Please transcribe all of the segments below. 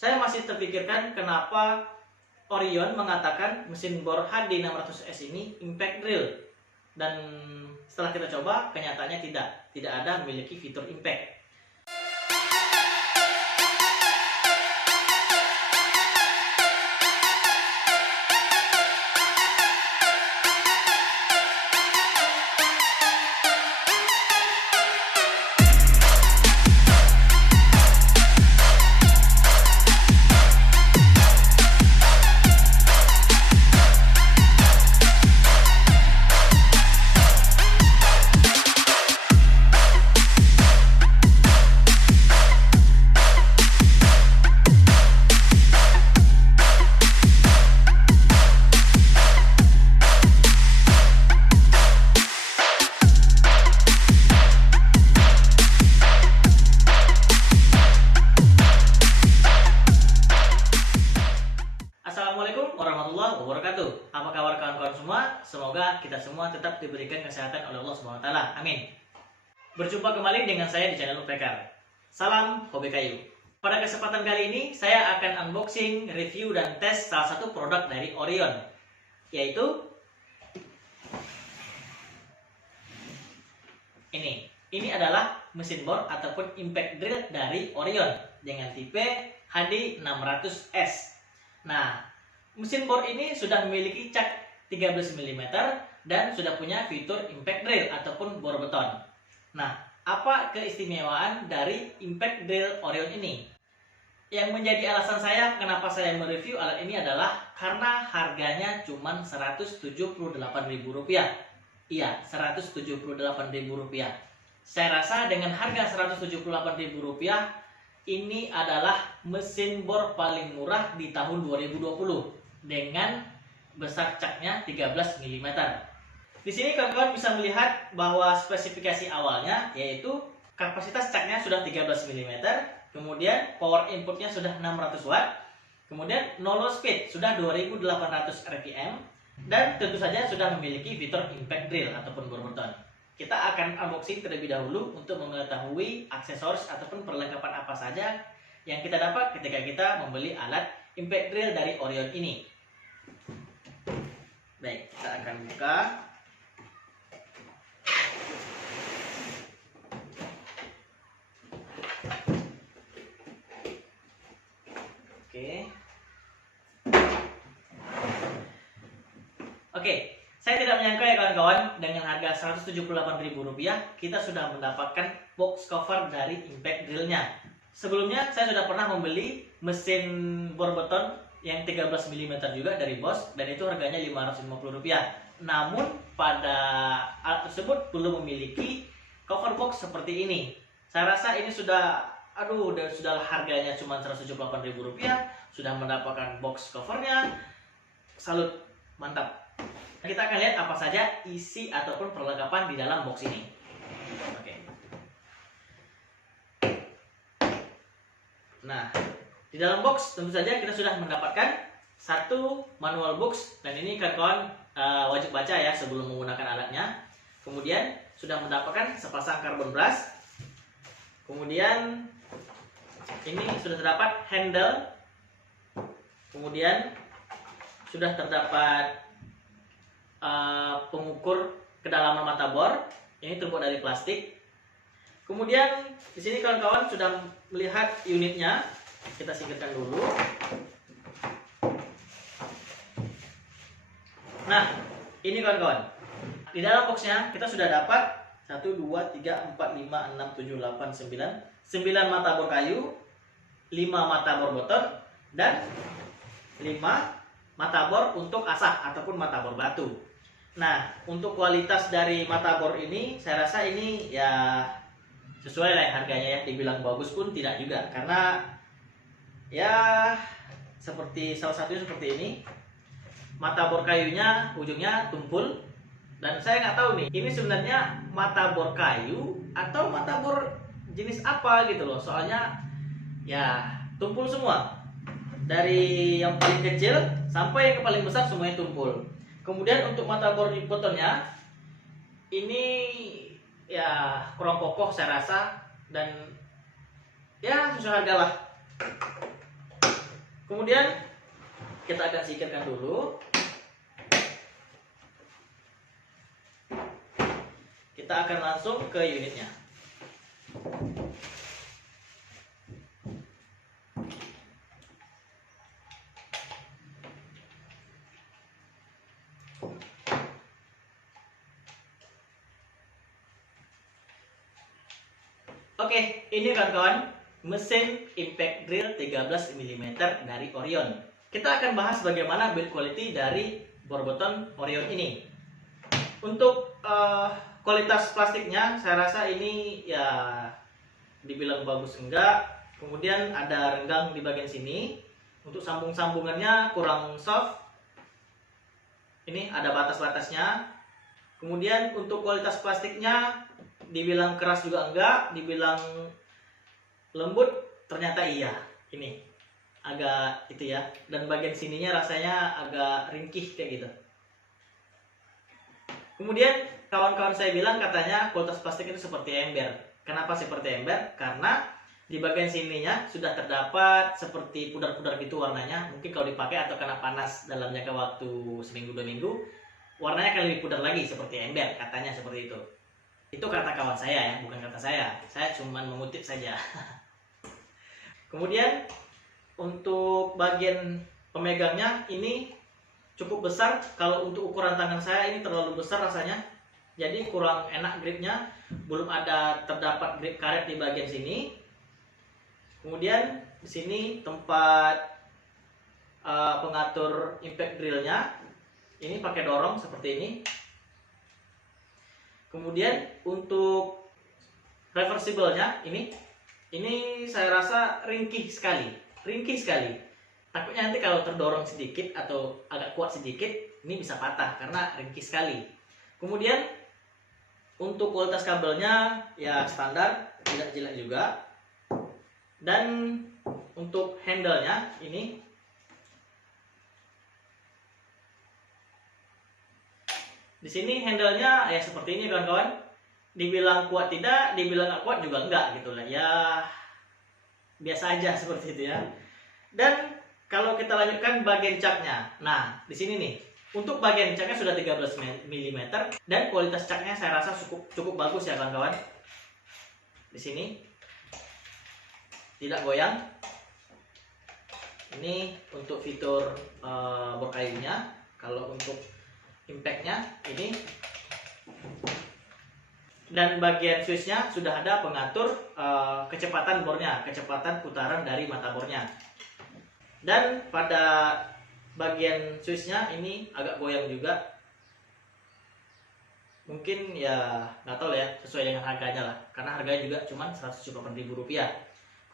saya masih terpikirkan kenapa Orion mengatakan mesin bor HD600S ini impact drill, dan setelah kita coba kenyataannya tidak ada memiliki fitur impact. Assalamualaikum warahmatullahi wabarakatuh. Apa kabar kawan-kawan semua? Semoga kita semua tetap diberikan kesehatan oleh Allah SWT. Amin. Berjumpa kembali dengan saya di channel Upekar. Salam hobi kayu. Pada kesempatan kali ini saya akan unboxing, review, dan tes salah satu produk dari Orion, yaitu ini. Ini adalah mesin bor ataupun impact drill dari Orion dengan tipe HD600S. Nah, mesin bor ini sudah memiliki cak 13 mm dan sudah punya fitur impact drill ataupun bor beton. Nah, apa keistimewaan dari impact drill Orion ini? Yang menjadi alasan saya kenapa saya mereview alat ini adalah karena harganya cuma Rp178.000. Iya, Rp178.000. Saya rasa dengan harga Rp178.000 ini adalah mesin bor paling murah di tahun 2020 dengan besar caknya 13 mm. Di sini kawan-kawan bisa melihat bahwa spesifikasi awalnya yaitu kapasitas caknya sudah 13 mm, kemudian power inputnya sudah 600 watt, kemudian no low speed sudah 2800 rpm, dan tentu saja sudah memiliki fitur impact drill ataupun bor beton. Kita akan unboxing terlebih dahulu untuk mengetahui aksesoris ataupun perlengkapan apa saja yang kita dapat ketika kita membeli alat impact drill dari Orion ini. Baik, kita akan buka. Oke. Saya tidak menyangka ya kawan-kawan, dengan harga Rp178.000 kita sudah mendapatkan box cover dari impact drillnya. Sebelumnya saya sudah pernah membeli mesin bor beton yang 13 mm juga dari Bosch, dan itu harganya Rp550. Namun pada alat tersebut belum memiliki cover box seperti ini. Saya rasa ini sudah harganya cuma Rp178.000, sudah mendapatkan box covernya. Salut, mantap. Kita akan lihat apa saja isi ataupun perlengkapan di dalam box ini. Oke. Nah, di dalam box tentu saja kita sudah mendapatkan satu manual box, dan ini kawan-kawan wajib baca ya sebelum menggunakan alatnya. Kemudian sudah mendapatkan sepasang carbon brush. Kemudian ini sudah terdapat handle. Kemudian sudah terdapat pengukur kedalaman mata bor, ini terbuat dari plastik. Kemudian di sini kawan-kawan sudah melihat unitnya, kita singkirkan dulu. Nah, ini kawan-kawan, di dalam boxnya kita sudah dapat 1, 2, 3, 4, 5, 6, 7, 8, 9 mata bor kayu, 5 mata bor beton, dan 5 mata bor untuk asah ataupun mata bor batu. Nah, untuk kualitas dari mata bor ini saya rasa ini ya sesuai lah harganya ya. Dibilang bagus pun tidak juga, karena ya seperti salah satunya seperti ini. Mata bor kayunya ujungnya tumpul, dan saya nggak tahu nih ini sebenarnya mata bor kayu atau mata bor jenis apa gitu loh. Soalnya ya tumpul semua. Dari yang paling kecil sampai yang paling besar semuanya tumpul. Kemudian untuk mata bor betonnya ini ya kurang kokoh saya rasa, dan ya sesuai harga lah. Kemudian kita akan singkirkan dulu. Kita akan langsung ke unitnya. Oke, ini kawan-kawan mesin impact drill 13 mm dari Orion. Kita akan bahas bagaimana build quality dari bor beton Orion ini. Untuk kualitas plastiknya saya rasa ini ya dibilang bagus enggak. Kemudian ada renggang di bagian sini. Untuk sambung-sambungannya kurang soft. Ini ada batas-batasnya. Kemudian untuk kualitas plastiknya dibilang keras juga enggak, dibilang lembut ternyata iya. Ini agak itu ya, dan bagian sininya rasanya agak ringkih kayak gitu. Kemudian kawan-kawan saya bilang katanya kualitas plastik itu seperti ember. Kenapa seperti ember? Karena di bagian sininya sudah terdapat seperti pudar-pudar gitu warnanya. Mungkin kalau dipakai atau kena panas dalam jangka waktu seminggu 2 minggu, warnanya akan lebih pudar lagi seperti ember, katanya seperti itu. Itu kata kawan saya ya, bukan kata saya. Saya cuma mengutip saja. Kemudian untuk bagian pemegangnya ini cukup besar. Kalau untuk ukuran tangan saya ini terlalu besar rasanya. Jadi kurang enak gripnya. Belum ada terdapat grip karet di bagian sini. Kemudian di sini tempat pengatur impact drillnya. Ini pakai dorong seperti ini. Kemudian untuk reversible-nya ini saya rasa ringkih sekali. Takutnya nanti kalau terdorong sedikit atau agak kuat sedikit, ini bisa patah karena ringkih sekali. Kemudian untuk kualitas kabelnya ya standar, tidak jelek juga. Dan untuk handle-nya ini di sini handle-nya ya seperti ini kawan-kawan. Dibilang kuat tidak, dibilang nggak kuat juga enggak gitu lah. Ya biasa aja seperti itu ya. Dan kalau kita lanjutkan bagian caknya. Nah, di sini nih. Untuk bagian caknya sudah 13 mm dan kualitas caknya saya rasa cukup bagus ya kawan-kawan. Di sini tidak goyang. Ini untuk fitur bor kayunya. Kalau untuk impactnya ini, dan bagian switchnya sudah ada pengatur kecepatan bornya, kecepatan putaran dari mata bornya. Dan pada bagian switchnya ini agak goyang juga. Mungkin ya nggak tahu ya, sesuai dengan harganya lah, karena harganya juga cuma Rp178.000.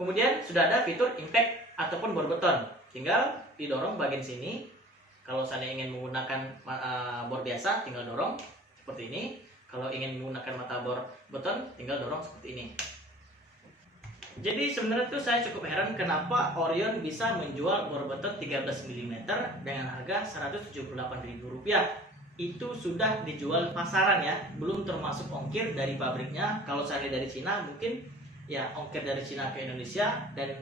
Kemudian sudah ada fitur impact ataupun bor beton, tinggal didorong bagian sini. Kalau saya ingin menggunakan bor biasa, tinggal dorong seperti ini. Kalau ingin menggunakan mata bor beton, tinggal dorong seperti ini. Jadi sebenarnya tuh saya cukup heran kenapa Orion bisa menjual bor beton 13 mm dengan harga Rp178.000. Itu sudah dijual pasaran ya, belum termasuk ongkir dari pabriknya. Kalau saya dari Cina mungkin ya ongkir dari Cina ke Indonesia, dan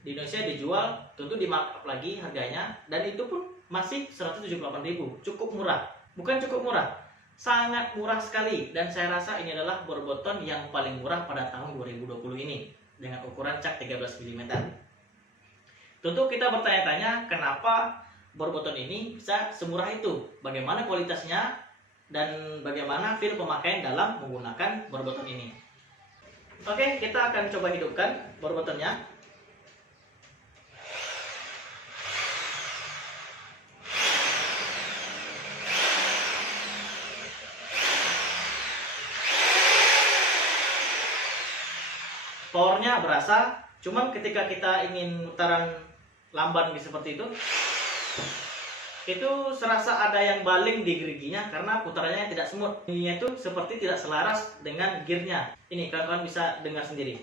di Indonesia dijual tentu di markup lagi harganya, dan itu pun masih Rp178.000. Cukup murah. Bukan cukup murah, sangat murah sekali. Dan saya rasa ini adalah bor beton yang paling murah pada tahun 2020 ini dengan ukuran cak 13 mm. Tentu kita bertanya-tanya kenapa bor beton ini bisa semurah itu, bagaimana kualitasnya, dan bagaimana feel pemakaian dalam menggunakan bor beton ini. Oke, kita akan coba hidupkan bor betonnya. Powernya berasa, cuman ketika kita ingin putaran lamban seperti itu serasa ada yang baling di geriginya karena putarannya tidak smooth. Ini itu seperti tidak selaras dengan gearnya. Ini kawan-kawan bisa dengar sendiri.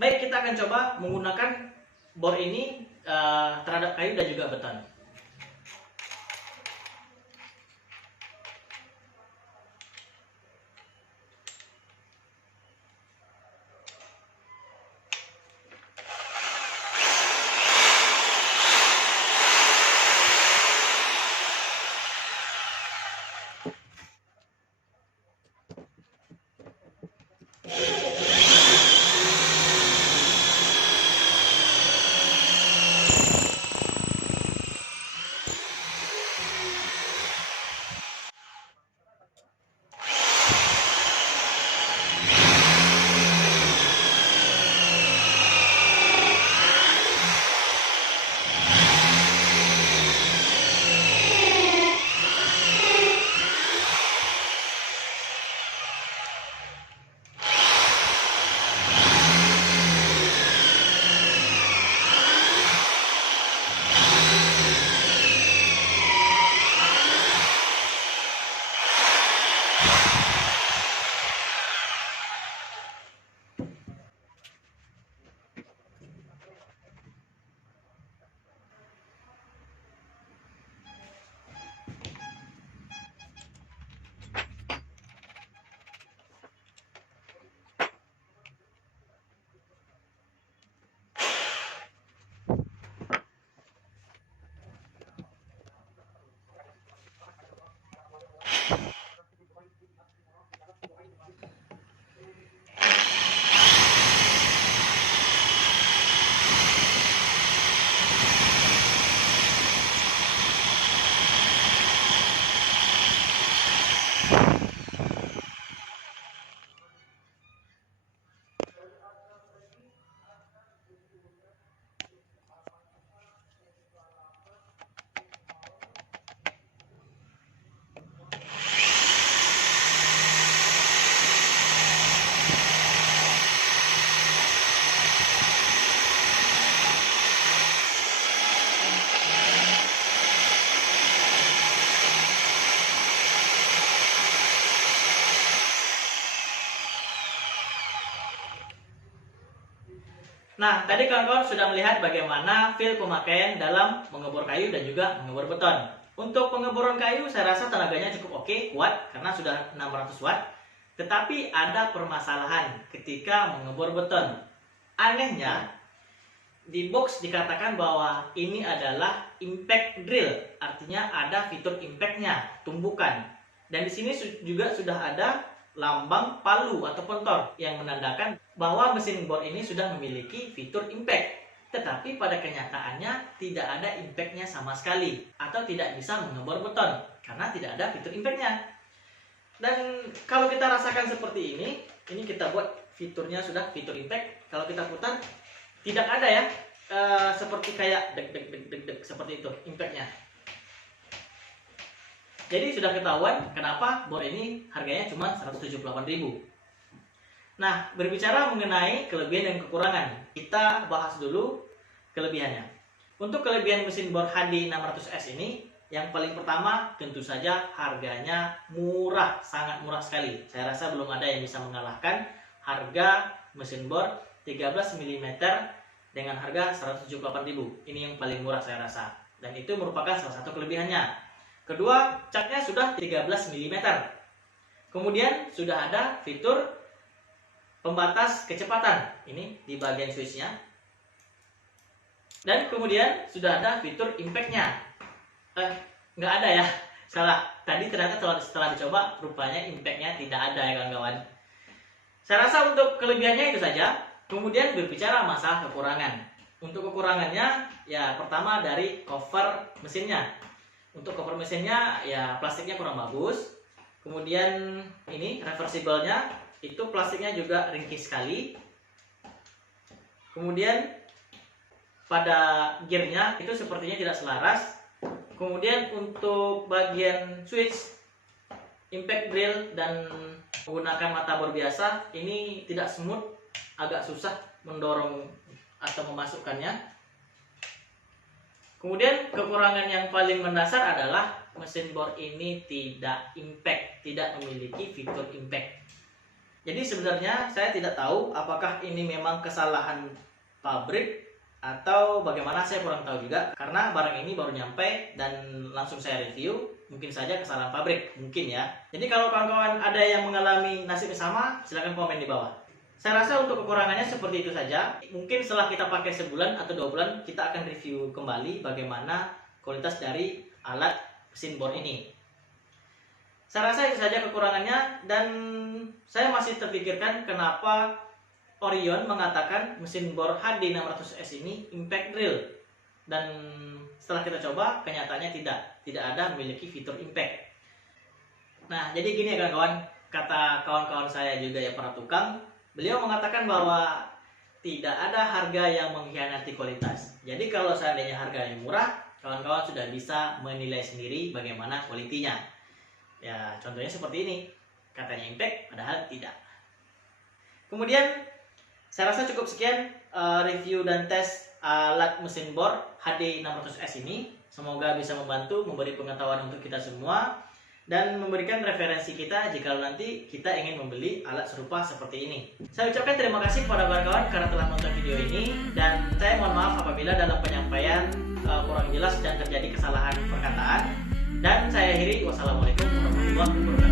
Baik, kita akan coba menggunakan bor ini terhadap kayu dan juga beton. Nah, tadi kawan-kawan sudah melihat bagaimana feel pemakaian dalam mengebor kayu dan juga mengebor beton. Untuk pengeboran kayu saya rasa tenaganya cukup oke, kuat karena sudah 600 watt. Tetapi ada permasalahan ketika mengebor beton. Anehnya, di box dikatakan bahwa ini adalah impact drill, artinya ada fitur impactnya, tumbukan. Dan di sini juga sudah ada lambang palu ataupun tor yang menandakan bahwa mesin bor ini sudah memiliki fitur impact. Tetapi pada kenyataannya tidak ada impactnya sama sekali atau tidak bisa mengebor beton karena tidak ada fitur impactnya. Dan kalau kita rasakan seperti ini kita buat fiturnya sudah fitur impact. Kalau kita putar tidak ada ya, seperti kayak deg deg deg deg deg seperti itu impactnya. Jadi sudah ketahuan kenapa bor ini harganya cuma 178.000. Nah, berbicara mengenai kelebihan dan kekurangan, kita bahas dulu kelebihannya. Untuk kelebihan mesin bor HD 600S ini, yang paling pertama tentu saja harganya murah, sangat murah sekali. Saya rasa belum ada yang bisa mengalahkan harga mesin bor 13 mm dengan harga 178.000. Ini yang paling murah saya rasa. Dan itu merupakan salah satu kelebihannya. Kedua, catnya sudah 13 mm. Kemudian sudah ada fitur pembatas kecepatan. Ini di bagian switchnya. Dan kemudian sudah ada fitur impactnya. Nggak ada ya, salah. Tadi ternyata setelah dicoba, rupanya impactnya tidak ada ya kawan-kawan. Saya rasa untuk kelebihannya itu saja. Kemudian berbicara masalah kekurangan. Untuk kekurangannya, ya pertama dari cover mesinnya. Untuk cover mesinnya ya plastiknya kurang bagus. Kemudian ini reversible-nya itu plastiknya juga ringkih sekali. Kemudian pada gearnya itu sepertinya tidak selaras. Kemudian untuk bagian switch, impact drill dan menggunakan mata bor biasa ini tidak smooth, agak susah mendorong atau memasukkannya. Kemudian kekurangan yang paling mendasar adalah mesin bor ini tidak impact, tidak memiliki fitur impact. Jadi sebenarnya saya tidak tahu apakah ini memang kesalahan pabrik atau bagaimana, saya kurang tahu juga. Karena barang ini baru nyampe dan langsung saya review, mungkin saja kesalahan pabrik, mungkin ya. Jadi kalau kawan-kawan ada yang mengalami nasib yang sama, silahkan komen di bawah. Saya rasa untuk kekurangannya seperti itu saja. Mungkin setelah kita pakai sebulan atau 2 bulan, kita akan review kembali bagaimana kualitas dari alat mesin bor ini. Saya rasa itu saja kekurangannya, dan saya masih terpikirkan kenapa Orion mengatakan mesin bor HD 600S ini impact drill. Dan setelah kita coba, kenyataannya tidak ada memiliki fitur impact. Nah, jadi gini ya kawan-kawan, kata kawan-kawan saya juga ya para tukang, beliau mengatakan bahwa tidak ada harga yang mengkhianati kualitas. Jadi kalau seandainya harganya murah, kawan-kawan sudah bisa menilai sendiri bagaimana kualitinya. Ya, contohnya seperti ini. Katanya impact, padahal tidak. Kemudian, saya rasa cukup sekian review dan tes alat mesin bor HD 600S ini. Semoga bisa membantu, memberi pengetahuan untuk kita semua, dan memberikan referensi kita jika nanti kita ingin membeli alat serupa seperti ini. Saya ucapkan terima kasih kepada kawan-kawan karena telah menonton video ini, dan saya mohon maaf apabila dalam penyampaian kurang jelas dan terjadi kesalahan perkataan. Dan saya akhiri, wassalamualaikum warahmatullahi wabarakatuh.